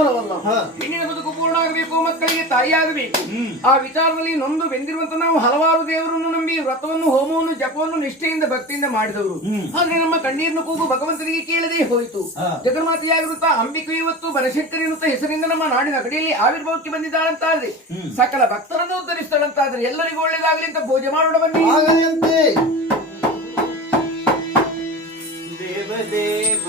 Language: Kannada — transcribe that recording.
ಕೇವಲವಲ್ಲ ಬದುಕು ಪೂರ್ಣ ಆಗಬೇಕು ಮಕ್ಕಳಿಗೆ ತಾಯಿಯಾಗಬೇಕು. ಆ ವಿಚಾರದಲ್ಲಿ ನೊಂದು ಬೆಂದಿರುವಂತ ನಾವು ಹಲವಾರು ದೇವರನ್ನು ನಂಬಿ ವ್ರತವನ್ನು ಹೋಮವನ್ನು ಜಪವನ್ನು ನಿಷ್ಠೆಯಿಂದ ಭಕ್ತಿಯಿಂದ ಮಾಡಿದವರು. ಆದ್ರೆ ನಮ್ಮ ಕಣ್ಣೀರನ್ನು ಕೂಗು ಭಗವಂತನಿಗೆ ಕೇಳದೆ ಹೋಯಿತು. ಜಗನ್ಮಾತೆಯಾಗಿರುತ್ತ ಅಂಬಿಕೆ ಇವತ್ತು ಬನಶಂಕರಿ ಅಂತ ಹೆಸರಿಂದ ನಮ್ಮ ನಾಡಿನ ಕಡೆಯಲ್ಲಿ ಆವಿರ್ಭಾವಕ್ಕೆ ಬಂದಿದ್ದಾಳಂತಾದ್ರೆ. ಸಕಲ ಭಕ್ತರನ್ನು ಉತ್ತರಿಸ್ತಾಳಂತಾದ್ರೆ ಎಲ್ಲರಿಗೂ ಒಳ್ಳೇದಾಗಲಿ ಅಂತ ಪೂಜೆ ಮಾಡೋಣ ಬನ್ನಿ ದೇವ ದೇವ